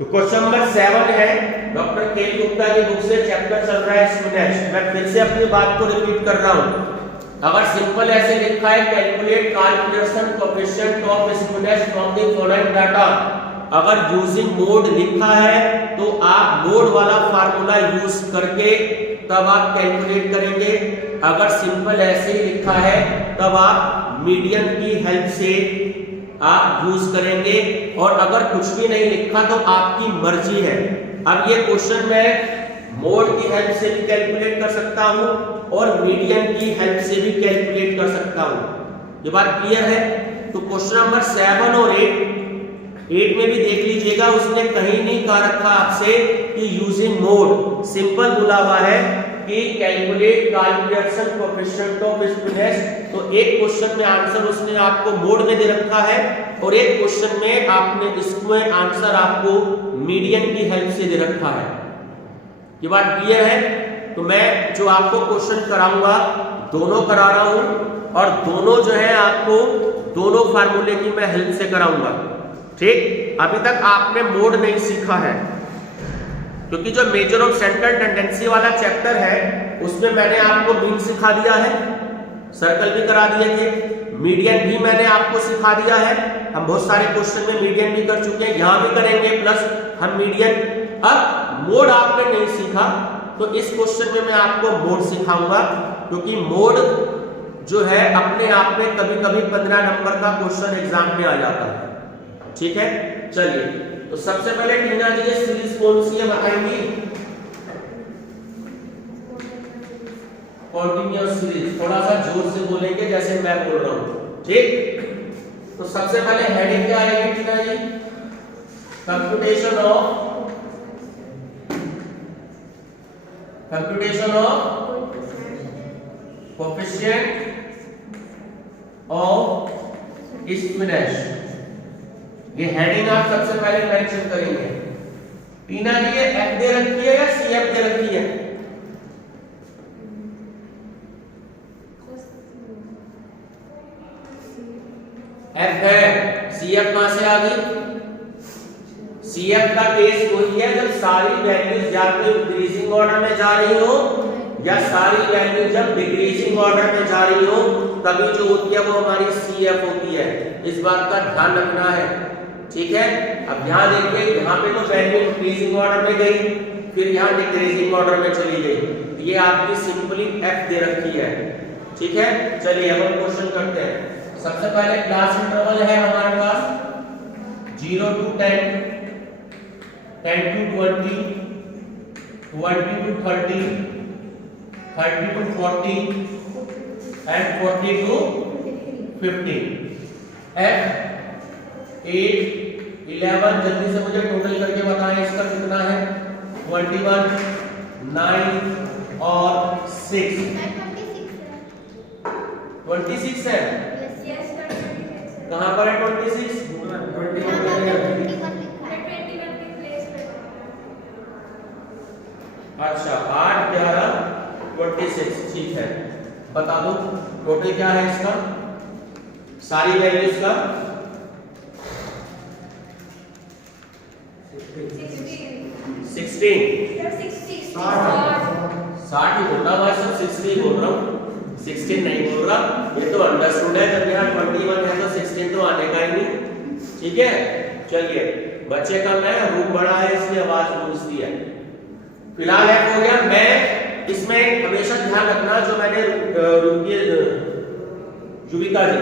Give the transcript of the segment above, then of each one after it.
तो question number 7 है doctor के गुप्ता की बुक से, चैप्टर चल रहा है स्टूडेंट्स। मैं फिर से अपनी बात को रिपीट कर रहा हूं। अगर सिंपल ऐसे लिखा है calculate calculation coefficient of students from the following data, अगर यूजिंग मोड लिखा है तो आप मोड वाला फार्मूला यूज करके तब आप कैलकुलेट करेंगे। अगर सिंपल ऐसे ही लिखा है तब आप मीडियन की हेल्प से आप यूज करेंगे, और अगर कुछ भी नहीं लिखा तो आपकी मर्जी है। अब ये क्वेश्चन मैं मोड की हेल्प से भी कैलकुलेट कर सकता हूं और मीडियन की हेल्प से भी कैलकुलेट कर सकता हूं। ये बात क्लियर है? तो क्वेश्चन नंबर 7 और 8 में भी देख लीजिएगा, उसने कहीं नहीं कहा रखा आपसे कि यूजिंग मोड, सिंपल बोला हुआ है कि calculate calculation coefficient of students. तो एक क्वेश्चन में आंसर उसने आपको मोड में दे रखा है और एक क्वेश्चन में आपने इसमें आंसर आपको मीडियन की हेल्प से दे रखा है। ये बात क्लियर है? तो मैं जो आपको क्वेश्चन कराऊंगा दोनों करा रहा हूं और दोनों जो है आपको दोनों फार्मूले की मैं हेल्प से कराऊंगा। ठीक, अभी तक आपने मोड नहीं सीखा है क्योंकि जो मेजर ऑफ सेंट्रल टेंडेंसी वाला चैप्टर है उसमें मैंने आपको मीन सिखा दिया है, सर्कल भी करा दिए थे, मीडियन भी मैंने आपको सिखा दिया है। हम बहुत सारे क्वेश्चन में मीडियन भी कर चुके हैं, यहां भी करेंगे प्लस हम मीडियन। अब मोड आपने नहीं सीखा तो इस क्वेश्चन में मैं आपको मोड सिखाऊंगा, क्योंकि मोड जो है अपने आप में कभी कभी 15 नंबर का क्वेश्चन एग्जाम में आ जाता है। ठीक है, चलिए तो सबसे पहले टीना जी ये सीरीज कौन सी है बताएंगी? Continuous series. थोड़ा सा जोर से बोलेंगे जैसे मैं बोल रहा हूं। ठीक, तो सबसे पहले हेडिंग क्या आएगी Tina ji? Computation of coefficient of students. ये हेडिंग आप सबसे पहले मेंशन करेंगे। टीना जी ये एफ दे रखी है या सी एफ दे रखी है? एफ है। सी एफ कहां से आ गई? सी एफ का केस वही है जब सारी वैल्यूज या तो इंक्रीजिंग ऑर्डर में जा रही हो या सारी वैल्यू जब डिक्रीजिंग ऑर्डर में जा रही हो, तभी जो होती है वो हमारी सी एफ होती है। इस बात का ध्यान रखना है। ठीक है, अब यहां देखिए, यहां पे तो वैल्यू इंक्रीजिंग ऑर्डर में गई, फिर यहां डिक्रीजिंग ऑर्डर में चली गई। ये आपकी सिंपली एफ दे रखी है। ठीक है, चलिए अब हम क्वेश्चन करते हैं। सबसे पहले क्लास इंटरवल है हमारे पास 0 to 10, 10 to 20, 20 to 30, 30 to 40 and 40 to 50। F 8, 11, जल्दी से मुझे टोटल करके बताएं इसका कितना है? 21, 9 और 6। 26 है। कहां पर है 26? अच्छा 8, 11, 26। ठीक है, बता दो टोटल क्या है इसका, सारी वैल्यूज का? 16। 60 ही बोल रहा हूँ, सब 60 बोल रहा हूँ, 16 नहीं बोल रहा। ये तो अंडरस्टूड है, जब यहाँ 21 है तो 16 तो आने का ही नहीं। ठीक है, चलिए बच्चे का मैं रूम बड़ा है इसलिए आवाज गूंजती है। फिलहाल है हो गया। मैं इसमें हमेशा ध्यान रखना, जो मैंने युविका जी,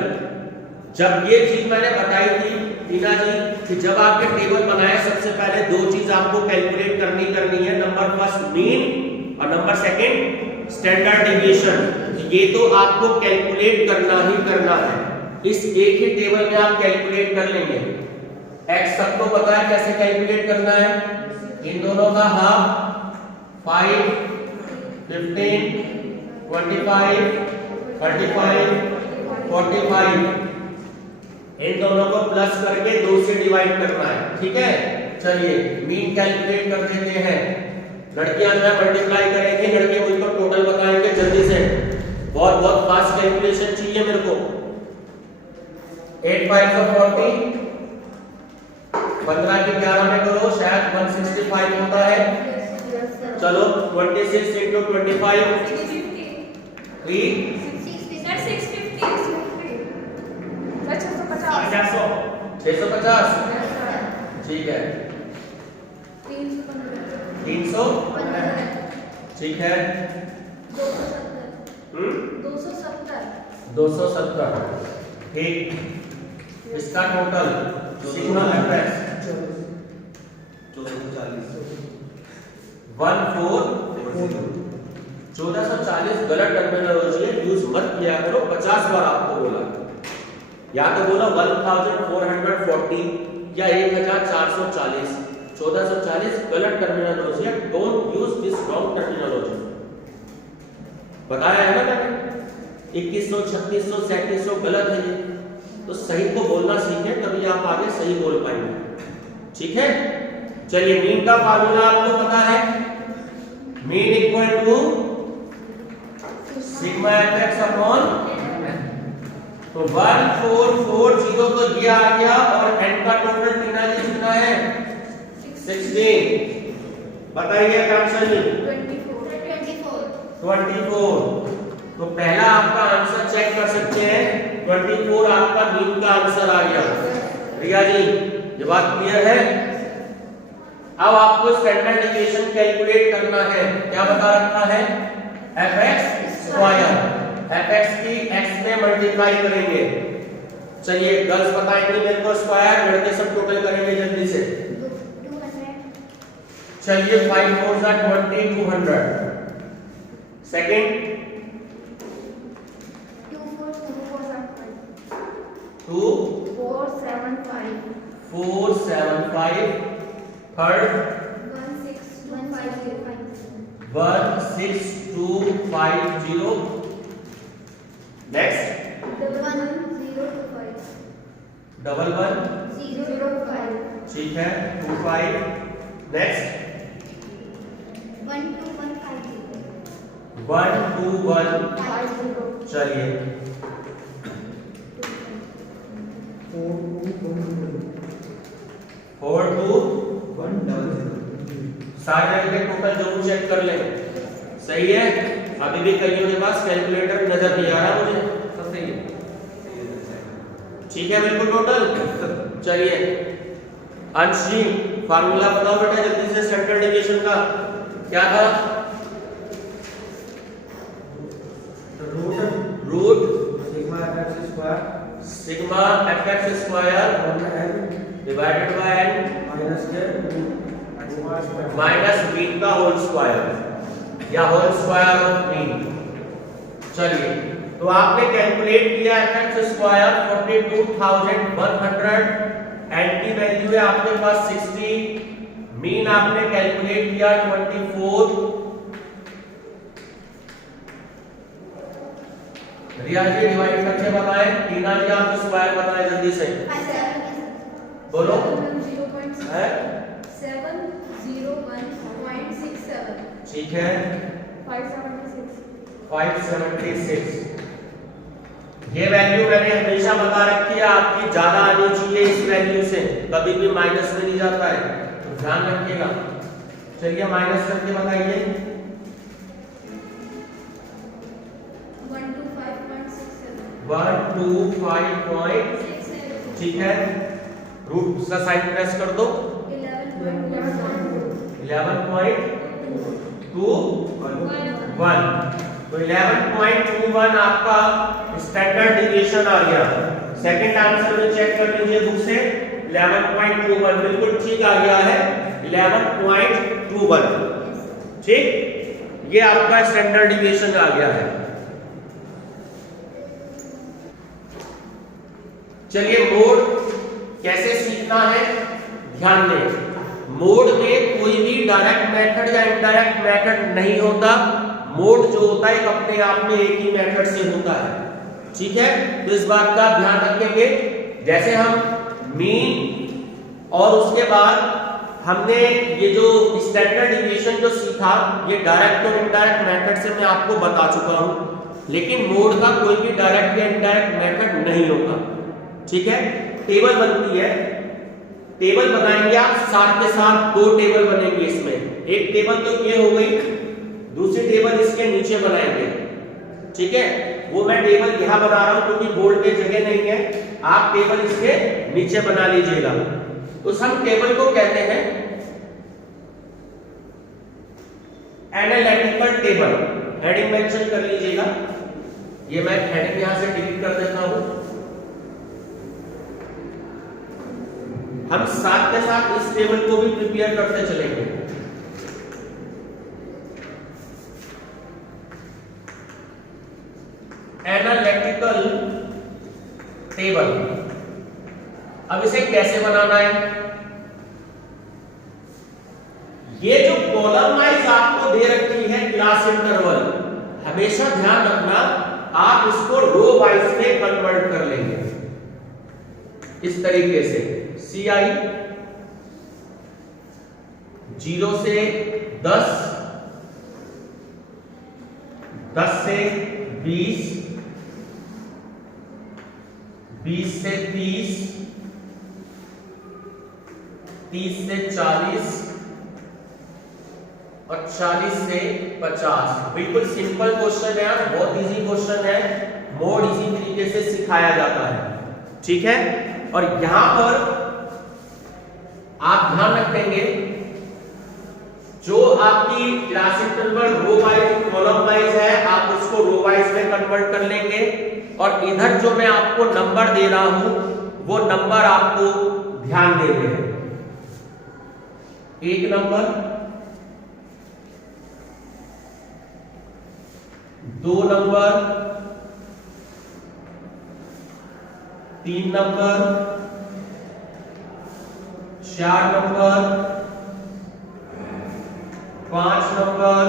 जब ये चीज मैंने बताई थी टीना जी कि जब आपने टेबल बनाया सबसे पहले दो चीज आपको कैलकुलेट करनी है, नंबर फर्स्ट मीन और नंबर सेकंड स्टैंडर्ड डेविएशन। ये तो आपको कैलकुलेट करना ही करना है। इस एक ही टेबल में आप कैलकुलेट कर लेंगे। एक्स सबको पता है कैसे कैलकुलेट करना है, इन दोनों का हाफ 5, 15, 25, 35, 45, इन दोनों को प्लस करके 2 से डिवाइड करना है। ठीक है, चलिए मीन कैलकुलेट कर देते हैं। लड़कियां जो है मल्टीप्लाई करेंगे, लड़के मुझको टोटल बताएंगे जल्दी से। बहुत बहुत फास्ट कैलकुलेशन चाहिए मेरे को। 8 5 40, 15 के 11 में करो, शायद 165 होता है। चलो 26 into 25 650। ठीक है 300। ठीक है 270। ठीक इसका टोटल सिग्मा एफएक्स 1440 गलत टर्मिनोलॉजी है, यूज मत किया करो। 50 बार आपको बोला, या तो बोला 1440 या 1440। 1440 गलत टर्मिनोलॉजी है, don't use this wrong terminology. बताया है ना मैंने, 2100 3600 3700 गलत है ये, तो सही को बोलना सीखें, तभी आप आगे सही बोल पाएंगे। ठीक है, चलिए मीन का फार्मूला आपको पता है, mean equal to sigma FX upon, तो 1440 तो ये आ गया, और n का टोटल कितना है 16। बताइए आंसर 24। तो पहला आपका आंसर चेक कर सकते हैं, 24 आपका मीन का आंसर आ गया। रिया जी ये बात क्लियर है। अब आपको स्टैंडर्ड डेविएशन कैलकुलेट करना है। क्या बता रखा है, fx स्क्वायर, fx की x में मल्टीप्लाई करेंगे। चलिए गर्ल्स बताएंगे मेरे को स्क्वायर, लड़के सब टोटल करेंगे जल्दी से। चलिए 5 4 20 200। सेकंड 2 475। थर्ड 16250। नेक्स्ट 111025। ठीक है 25। नेक्स्ट 12150। चलिए 4210। सारे के टोटल जरूर चेक कर लें। सही है, अभी भी कईयों के पास कैलकुलेटर नजर नहीं आ रहा मुझे, सब सही है। ठीक है बिल्कुल टोटल। चलिए अंश जी फार्मूला बताओ बेटा जल्दी से स्टैंडर्ड डेविएशन का। क्या था, root sigma FX square divided by n minus mean का होल स्क्वायर या होल स्क्वायर ऑफ मीन। चलिए तो आपने कैलकुलेट किया एफएक्स स्क्वायर 42100, n की वैल्यू है आपके पास 60, मीन आपने कैलकुलेट किया 24। रिया जी डिवाइड करके बताएं, टीना जी आप स्क्वायर बताएं जल्दी से, बोलो। 701.67। ठीक है 576। ये वैल्यू मैंने हमेशा बता रखी है आपकी ज्यादा आनी चाहिए इस वैल्यू से, कभी भी माइनस में नहीं जाता है, तो ध्यान रखिएगा। चलिए माइनस करके बताइए। 125.67। ठीक है, रूट का साइन प्रेस कर दो। 11.21 तो 11.21 आपका स्टैंडर्ड डेविएशन आ गया। सेकंड आंसर में चेक कर लीजिए बुक से, 11.21 बिल्कुल ठीक आ गया है, 11.21। ठीक, ये आपका स्टैंडर्ड डेविएशन आ गया है। चलिए मोड कैसे सीखना है, ध्यान दें। मोड में कोई भी डायरेक्ट मेथड या इनडायरेक्ट मेथड नहीं होता। मोड जो होता है अपने आप में एक ही मेथड से होता है। ठीक है, तो इस बात का ध्यान रखेंगे। जैसे हम मीन और उसके बाद हमने ये जो स्टैंडर्ड डेविएशन जो सीखा, ये डायरेक्ट और इनडायरेक्ट मेथड से मैं आपको बता चुका हूं, लेकिन मोड का कोई भी डायरेक्ट या इनडायरेक्ट मेथड नहीं होता। ठीक है, टेबल बनती है टेबल बनाएंगे आप, साथ के साथ दो टेबल बनेंगे इसमें। एक टेबल तो ये हो गई, दूसरी टेबल इसके नीचे बनाएंगे, ठीक है। वो मैं टेबल यहां बना रहा हूं क्योंकि बोर्ड पे जगह नहीं है, आप टेबल इसके नीचे बना लीजिएगा। उस हम टेबल को कहते हैं एनालिटिकल टेबल। हेडिंग मेंशन कर लीजिएगा, ये मैं हेडिंग यहां से डिलीट कर देता हूं। हम साथ के साथ इस टेबल को भी प्रिपेयर करते चलेंगे। एनालिटिकल टेबल, अब इसे कैसे बनाना है? ये जो कॉलम वाइज आपको दे रखी है क्लास इंटरवल, हमेशा ध्यान रखना आप इसको रो वाइज में कन्वर्ट कर लेंगे इस तरीके से। CI 0 से 10, 10 से 20, 20 से 30, 30 से 40 और 40 से 50। बिल्कुल सिंपल क्वेश्चन है, बहुत इजी क्वेश्चन है, मोड इजी तरीके से सिखाया जाता है, ठीक है। और यहां पर आप ध्यान रखेंगे जो आपकी class interval row wise column wise है, आप उसको रो वाइज में कन्वर्ट कर लेंगे। और इधर जो मैं आपको नंबर दे रहा हूं वो नंबर आपको ध्यान देने हैं। 1 number, 2 number, 3 number, 4 number, 5 number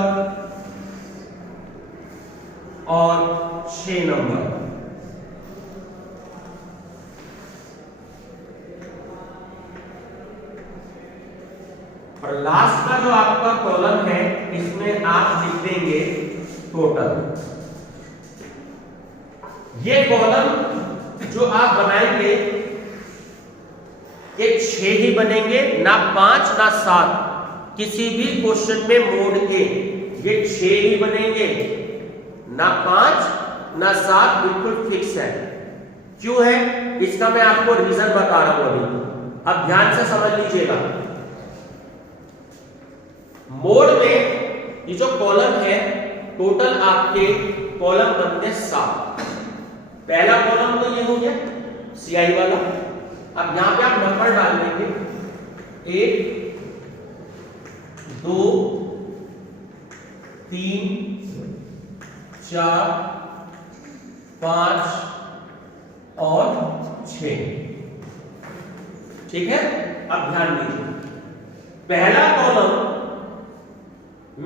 और 6 नंबर। और लास्ट का जो आपका कॉलम है इसमें आप लिख देंगे टोटल। ये कॉलम जो आप बनाएंगे ये 6 ही बनेंगे, ना 5 ना 7। किसी भी क्वेश्चन में मोड के ये 6 ही बनेंगे, ना 5 ना 7, बिल्कुल फिक्स है। क्यों है इसका मैं आपको रीजन बता रहा हूं अभी, अब ध्यान से समझ लीजिएगा। मोड में ये जो कॉलम है टोटल आपके कॉलम बनते 7। पहला कॉलम तो ये हो गया CI वाला। अब यहां पे आप नंबर डाल देंगे 1, 2, 3, 4, 5 और 6, ठीक है। अब ध्यान दीजिए, पहला कॉलम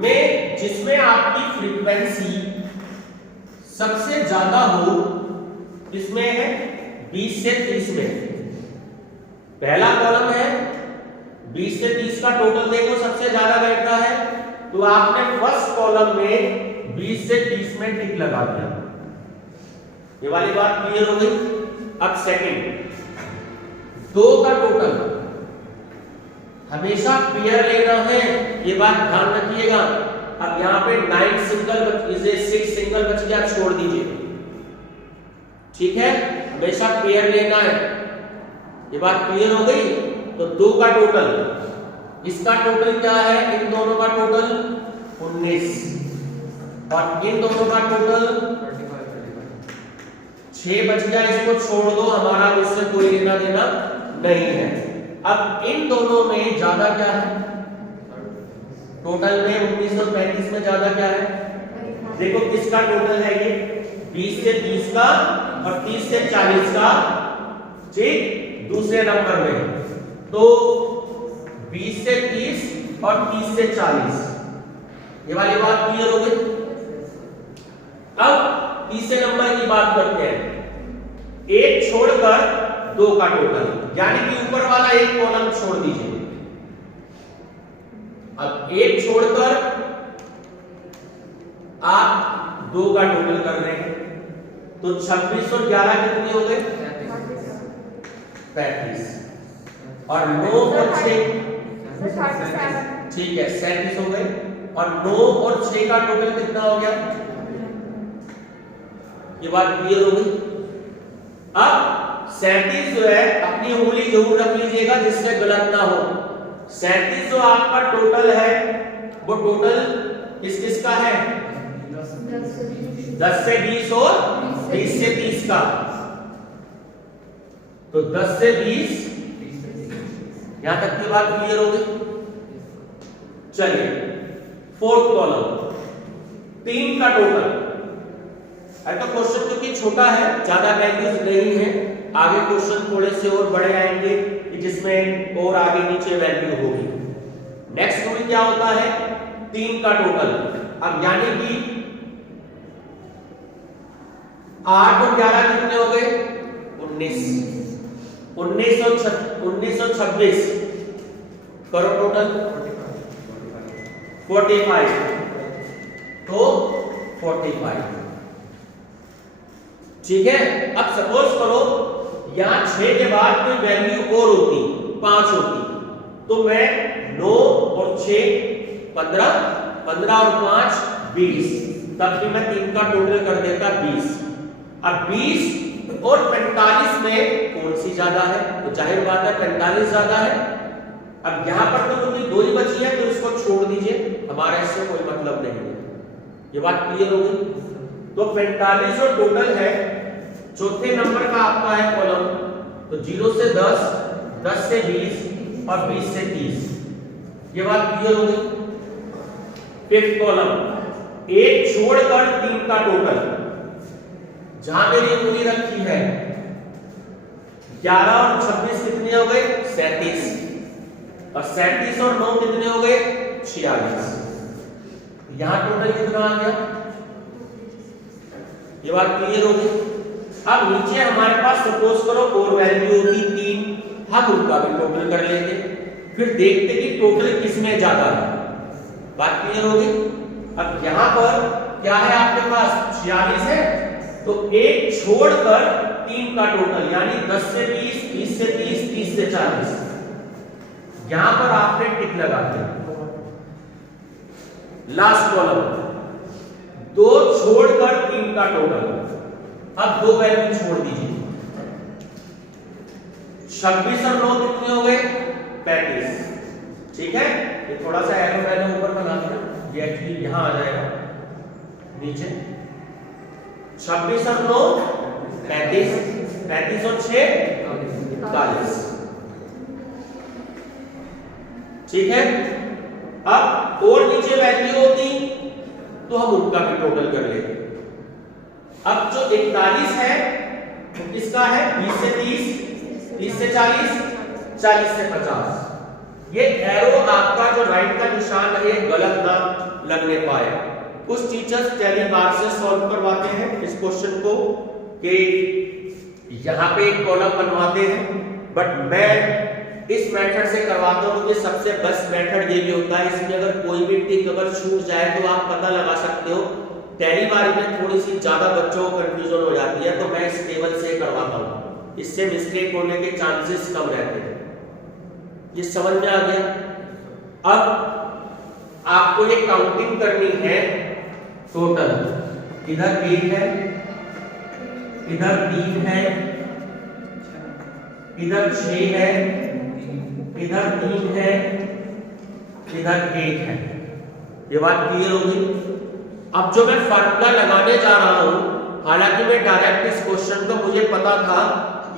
में जिसमें आपकी फ्रीक्वेंसी सबसे ज्यादा हो इसमें है 20 से 30 में। पहला कॉलम है 20 से 30 का टोटल देखो सबसे ज्यादा बैठता है, तो आपने फर्स्ट कॉलम में 20 से 30 में टिक लगा दिया। ये वाली बात क्लियर हो गई। अब सेकंड 2 का टोटल हमेशा पेयर लेना है, ये बात ध्यान रखिएगा। अब यहाँ पे 9 सिंगल 6 सिंगल बच गया, छोड़ दीजिए, ठीक है। हमेशा पेयर लेना है, ये बात क्लियर हो गई। तो 2 का टोटल, इसका टोटल क्या है, इन दोनों का टोटल 19 और इन दोनों का टोटल 6 बच गया, इसको छोड़ दो, हमारा इससे कोई लेना देना नहीं है। अब इन दोनों में ज्यादा क्या है, टोटल में 19 और 35 में ज्यादा क्या है, देखो किसका टोटल है ये 20 से 30 का और 30 से 40 का, ठीक। दूसरे नंबर में तो 20 से 30 और 30 से 40, ये वाली बात क्लियर हो गई। अब तीसरे नंबर की बात करते हैं, 1 छोड़कर 2 का टोटल, यानी कि ऊपर वाला एक कॉलम छोड़ दीजिए। अब 1 छोड़कर आप 2 का टोटल कर रहे हैं, तो 26 और 11 कितने हो गए, 35। और 9 और 6 ठीक है 37 हो गए, और 9 और 6 का टोटल कितना हो गया? ये बात क्लियर हो गई। अब 37 जो है अपनी उंगली जरूर रख लीजिएगा जिससे गलत ना हो। 37 जो आपका टोटल है वो टोटल किस किस का है? 10 से 20 और 20 से 30 का। तो 10 से 20 यहां तक की बात क्लियर हो गई। चलिए फोर्थ कॉलम 3 का टोटल। तो क्वेश्चन क्योंकि छोटा है, ज्यादा वैल्यूज नहीं है, आगे क्वेश्चन थोड़े से और बड़े आएंगे कि जिसमें और आगे नीचे वैल्यू होगी। नेक्स्ट में क्या होता है? 3 का टोटल। अब यानी कि 8 और 11 कितने हो गए? 19 1926 करो टोटल 45, तो 45 ठीक है। अब सपोज करो यहां 6 के बाद कोई वैल्यू और होती, 5 होती, तो मैं 9 और 6 15, 15 और 5 20, तब भी मैं 3 का टोटल कर देता 20। अब 20 और 45 में कौन सी ज्यादा है? तो जाहिर बात है 45 ज्यादा है। अब यहां पर तो क्योंकि 2 ही बची है तो इसको छोड़ दीजिए, हमारा इससे कोई मतलब नहीं है। ये बात क्लियर हो गई। तो 45 जो टोटल है, चौथे नंबर का आपका है कॉलम, तो 0 से 10, 10 से 20 और 20 से 30। ये बात क्लियर हो गई। फिफ्थ कॉलम 1 छोड़कर 3 का टोटल। जहां मेरी उंगली रखी है 11 और 26 कितने हो गए? 37, और 37 और 9 कितने हो गए? 46। यहां टोटल कितना आ गया? ये बात क्लियर हो गई। अब नीचे हमारे पास सपोज करो और वैल्यू होती 3, हम उनका भी टोटल कर लेते, फिर देखते कि टोटल किसमें ज्यादा है। बात क्लियर हो गई। अब यहां पर क्या है आपके पास? 46 है, तो 1 छोड़कर 3 का टोटल, यानी 10 से 20, 20 से 30, 30 से 40। यहां पर आपने टिक लगा दिया। लास्ट कॉलम 2 छोड़कर 3 का टोटल। अब 2 वैल्यू छोड़ दीजिए। 26 और 9 कितने हो गए? 35। ठीक है, ये थोड़ा सा एरो मैंने ऊपर बना दिया, ये एक्चुअली यहां आ जाएगा नीचे। 26 और 9 35, 35 और 6 40। ठीक है। अब और नीचे वैल्यू होती तो हम उनका भी टोटल कर लेते। अब जो 41 है वो किसका है? 20 से 30, 30 से 40, 40 से 50। ये एरो आपका जो राइट का निशान है गलत ना लगने पाए। कुछ टीचर्स टैली बार से सॉल्व करवाते हैं इस क्वेश्चन को कि यहां पे एक कॉलम बनवाते हैं, बट मैं इस मेथड से करवाता हूं क्योंकि सबसे बेस्ट मेथड ये भी होता है। इसमें अगर कोई भी टिक अगर छूट जाए तो आप पता लगा सकते हो। टैली बार में थोड़ी सी ज्यादा बच्चों को कंफ्यूजन हो जाती है, तो मैं इस टेबल से करवाता हूं, इससे मिस्टेक होने के चांसेस कम रहते हैं। ये समझ में आ गया। अब आपको ये काउंटिंग करनी है टोटल। इधर 1 है, इधर 3 है, इधर 6 है, इधर 3 है, इधर 1 है। ये बात क्लियर होगी। अब जो मैं फार्मूला लगाने जा रहा हूं, हालांकि मैं डायरेक्ट इस क्वेश्चन को मुझे पता था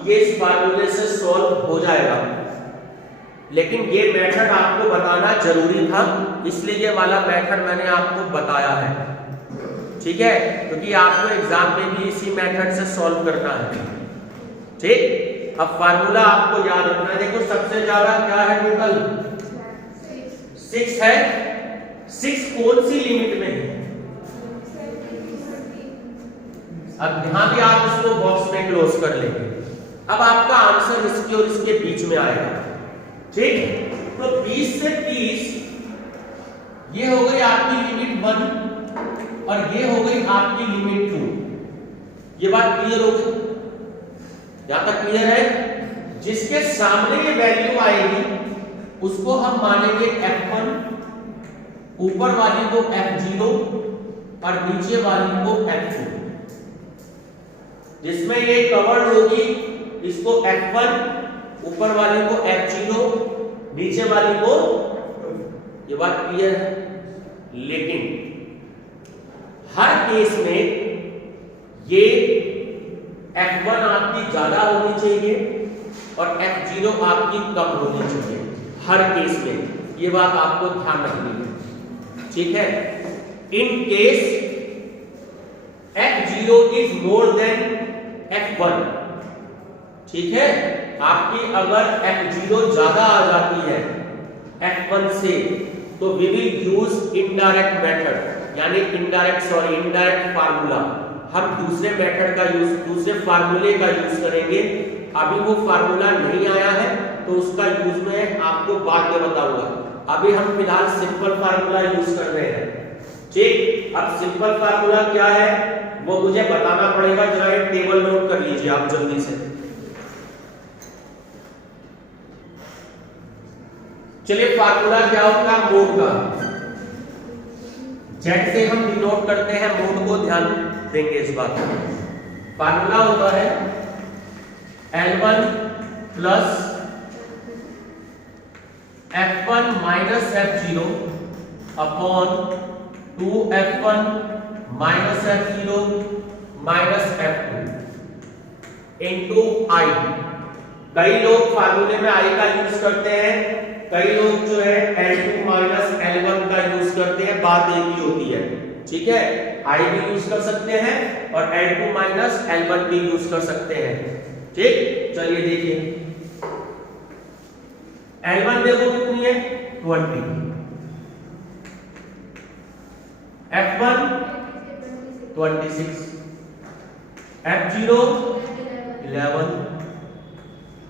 ये इस फार्मूले से सॉल्व हो जाएगा, लेकिन ये मेथड आपको बताना जरूरी था, इसलिए ये वाला मेथड मैंने आपको बताया है। ठीक है, क्योंकि आपको एग्जाम में भी इसी मेथड से सॉल्व करना है। ठीक, अब फार्मूला आपको याद रखना है। देखो सबसे ज्यादा क्या है? टोटल 6 है। 6 कौन सी लिमिट में है? अब यहां भी आप इसको बॉक्स में क्लोज कर लेंगे। अब आपका आंसर इसके और इसके बीच में आएगा। ठीक, तो 20 से 30 ये हो गई आपकी लिमिट 1 और ये हो गई आपकी लिमिट 2। ये बात क्लियर हो गई? यहां तक क्लियर है? जिसके सामने ये वैल्यू आएगी उसको हम मानेंगे F1, ऊपर वाली को F0 और नीचे वाली को F2। जिसमें ये कवर्ड होगी इसको F1, ऊपर वाली को F0, नीचे वाली को, ये बात क्लियर है। लेकिन हर केस में ये F1 आपकी ज्यादा होनी चाहिए और F0 आपकी कम होनी चाहिए हर केस में, ये बात आपको ध्यान रखनी है, ठीक है। In case F0 is more than F1, ठीक है। आपकी अगर F0 ज्यादा आ जाती है F1 से तो we will use indirect method, यानी इनडायरेक्ट फार्मूला। हम दूसरे मेथड का यूज, दूसरे फार्मूले का यूज करेंगे। अभी वो फार्मूला नहीं आया है तो उसका यूज मैं आपको बाद में बताऊंगा। अभी हम फिलहाल सिंपल फार्मूला यूज कर रहे हैं, ठीक। अब सिंपल फार्मूला क्या है वो मुझे बताना पड़ेगा, जरा एक टेबल नोट कर लीजिए आप जल्दी से। चलिए, फार्मूला क्या होता है मोड का, जेड से हम डिनोट करते हैं मोड को, ध्यान देंगे इस बात पर। फार्मूला होता है L1 plus F1 minus F0 upon 2F1 minus F0 minus F2 into I। कई लोग फार्मूले में I का यूज करते हैं, कई लोग जो है L2 माइनस L1 का यूज करते हैं, बात एक ही होती है, ठीक है। I भी यूज कर सकते हैं और L2 माइनस L1 भी यूज कर सकते हैं, ठीक। चलिए देखिए, L1 देखो कितनी है 20, F1 26, F0 11,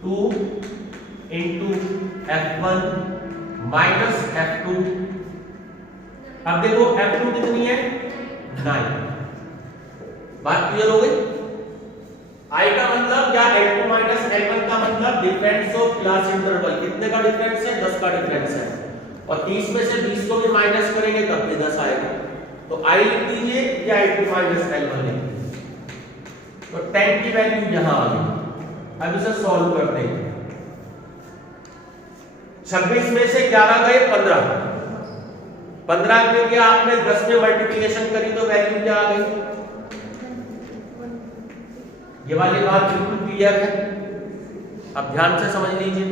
2 into F1 minus F2। अब देखो F2 कितनी है 9। बात क्लियर हो गई। I का मतलब क्या, L2 माइनस L1 का मतलब डिफरेंस ऑफ क्लास इंटरवल। कितने का डिफरेंस है 10 का डिफरेंस है, और 30 में से 20 को भी माइनस करेंगे तब भी 10 आएगा। तो I लिख दीजिए या L2 माइनस L1 लिख दीजिए, तो 10 की वैल्यू यहां आ गई। अब इसे सॉल्व करते हैं। 26 में से 11 गए 15, 15 में क्या आपने 10 में मल्टीप्लिकेशन करी तो वैल्यू क्या आ गई। ये वाली बात बिल्कुल क्लियर है, अब ध्यान से समझ लीजिए।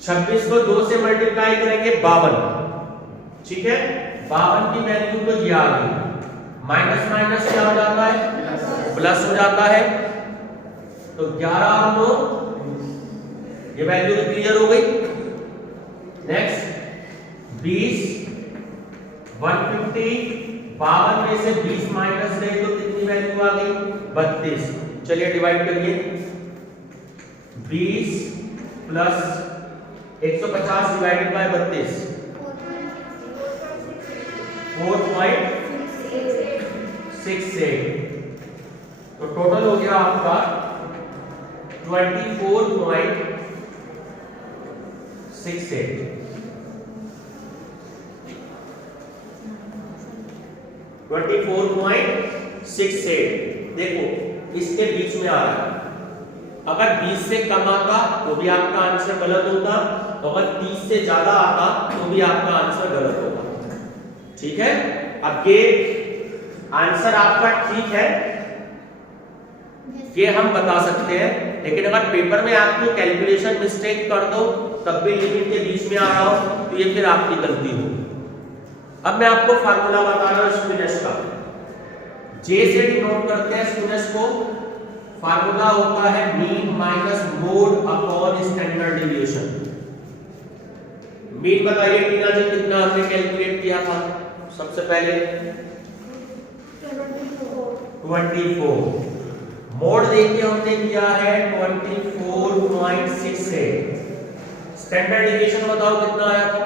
26 को 2 से मल्टीप्लाई करेंगे 52, ठीक है। 52 की वैल्यू तो ये आ गई, माइनस माइनस क्या हो जाता है प्लस हो जाता है, तो 11 और 9 ये वैल्यू तो क्लियर हो गई। नेक्स्ट 20, 150, 52 में से 20 माइनस गए तो कितनी वैल्यू आ गई 32। चलिए डिवाइड करिए, 20 प्लस 150 डिवाइडेड बाय 32 4.68, तो टोटल हो गया आपका 24.68। 24.68 देखो इसके बीच में आ रहा है। अगर 20 से कम आता तो भी आपका आंसर गलत होता, अगर 30 से ज्यादा आता तो भी आपका आंसर गलत होता, ठीक है। अब ये आंसर आपका ठीक है, ये हम बता सकते हैं, लेकिन अगर पेपर में आपको कैलकुलेशन मिस्टेक कर दो तब भी लिमिट के बीच में आ रहा हो तो ये फिर आपकी गलती होगी। अब मैं आपको फार्मूला बता रहा हूं स्क्विनेस का। जे से डिनोट करते हैं स्क्विनेस को। फार्मूला होता है mean minus mode upon standard deviation. Mean बताइए टीना जी, कितना हमने कैलकुलेट किया था सबसे पहले 24। मोड देखिए हमने किया है 24.68। स्टैंडर्ड डिविएशन बताओ कितना आया था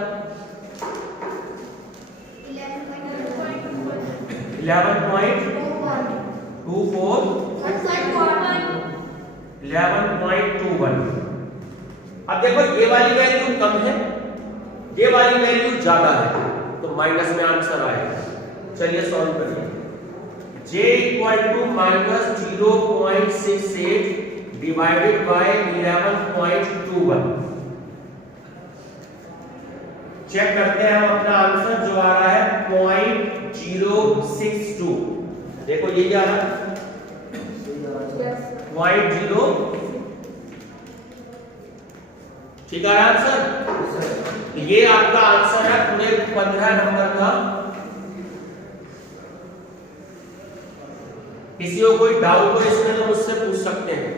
11.21। अब देखो ये वाली वैल्यू कम है, ये वाली वैल्यू ज्यादा है, तो माइनस में आंसर आएगा। चलिए सॉल्व करिए। j equal to minus 0.68 divided by 11.21। Check करते हैं हम अपना आंसर जो आ रहा है 0.062। देखो ये क्या आ रहा है 0.0, ठीक है आंसर। ये आपका आंसर है पूरे 15 नंबर का। किसी को कोई डाउट हो इसमें तो मुझसे पूछ सकते हैं।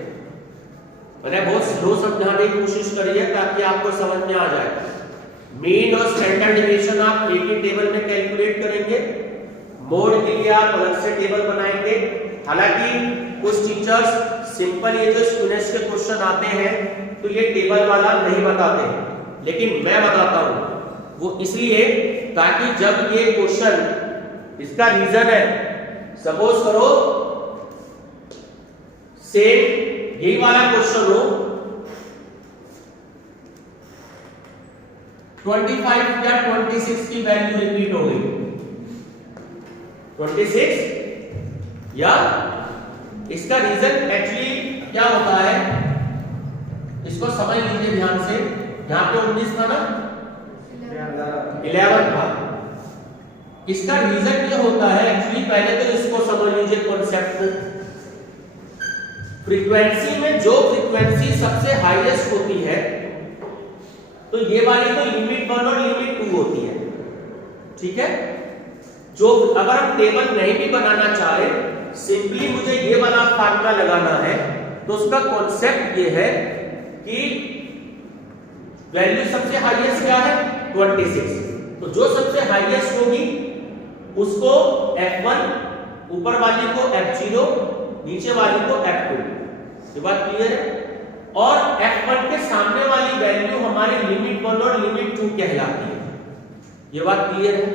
मैंने बहुत स्लो समझाने की कोशिश करी है ताकि आपको समझ में आ जाए। मीन और स्टैंडर्ड डिवीजन आप एक ही टेबल में कैलकुलेट करेंगे, मोड के लिए आप अलग से टेबल बनाएंगे। हालांकि कुछ टीचर्स सिंपल ये जो स्टूडेंट्स के क्वेश्चन आते हैं तो ये टेबल वाला नहीं बताते, लेकिन मैं बताता हूं। वो इसलिए ताकि जब ये क्वेश्चन, इसका रीजन है, सपोज करो सेम यही वाला क्वेश्चन हो, 25 या 26 की वैल्यू रिपीट हो गई, 26 या इसका रीजन एक्चुअली क्या होता है, इसको समझ लीजिए ध्यान से। यहां पे 19 था ना, 11 था। इसका रीजन ये होता है एक्चुअली, पहले तो इसको समझ लीजिए कॉन्सेप्ट को। फ्रीक्वेंसी में जो फ्रीक्वेंसी सबसे हाईएस्ट होती है तो ये वाली तो लिमिट 1 और लिमिट 2 होती है, ठीक है। जो अगर हम टेबल नहीं भी बनाना चाहे, सिंपली मुझे ये वाला फार्मूला लगाना है, तो उसका कॉन्सेप्ट ये है कि वैल्यू सबसे हाईएस्ट क्या है 26, तो जो सबसे हाईएस्ट होगी उसको F1, ऊपर वाली को F0, नीचे वाली को F2। ये बात क्लियर है। और F1 के सामने वाली वैल्यू हमारी लिमिट 1 और लिमिट 2 कहलाती है। ये बात क्लियर है।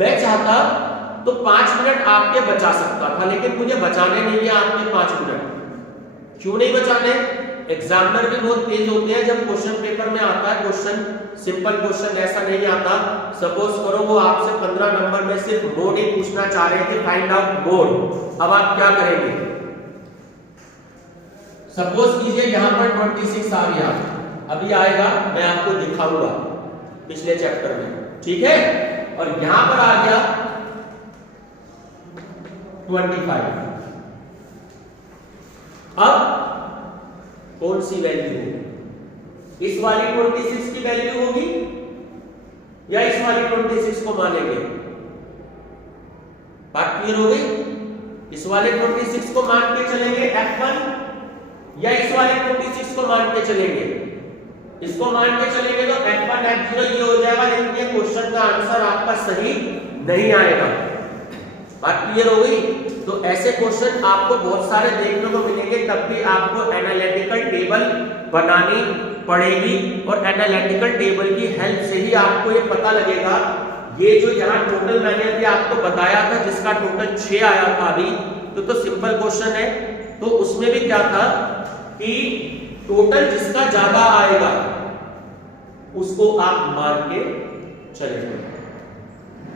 मैं चाहता तो 5 मिनट आपके बचा सकता था, लेकिन मुझे बचाने नहीं है आपके 5 मिनट। क्यों नहीं बचाने? एग्जामिनर भी बहुत तेज होते हैं। जब क्वेश्चन पेपर में आता है क्वेश्चन, सिंपल क्वेश्चन ऐसा नहीं आता। सपोज करो वो आपसे 15 नंबर में सिर्फ मोड ही पूछना चाह रहे थे, फाइंड आउट मोड। अब आप क्या करेंगे? सपोज कीजिए यहां पर 26 आ गया, अभी आएगा, मैं आपको दिखाऊंगा पिछले चैप्टर में, ठीक है। और यहां पर आ गया 25। अब कौन सी वैल्यू होगी? इस वाली 26 की वैल्यू होगी या इस वाली 26 को मानेंगे? बात क्लियर हो गई? इस वाले 26 को मान के चलेंगे F1 या इस वाले 26 को मान के चलेंगे? इसको मान के चलेंगे तो F1 F0 ये हो जाएगा, लेकिन ये क्वेश्चन का आंसर आपका सही नहीं आएगा। बात क्लियर हो गई? तो ऐसे क्वेश्चन आपको बहुत सारे देखने को मिलेंगे, तब भी आपको एनालिटिकल टेबल बनानी पड़ेगी। और एनालिटिकल टेबल की हेल्प से ही आपको ये पता लगेगा। ये जो यहाँ टोटल मैंने अभी आपको बताया था, जिसका टोटल 6 आया था अभी, तो सिंपल क्वेश्चन है। तो उसमें भी क्या था कि टोटल जिसका ज्यादा आएगा उसको आप मान के चलेंगे।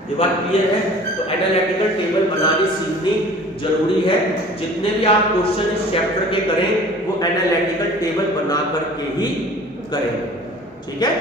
ये बात क्लियर है? तो एनालिटिकल टेबल बनानी सीखनी जरूरी है। जितने भी आप क्वेश्चन इस चैप्टर के करें वो एनालिटिकल टेबल बना करके ही करें, ठीक है।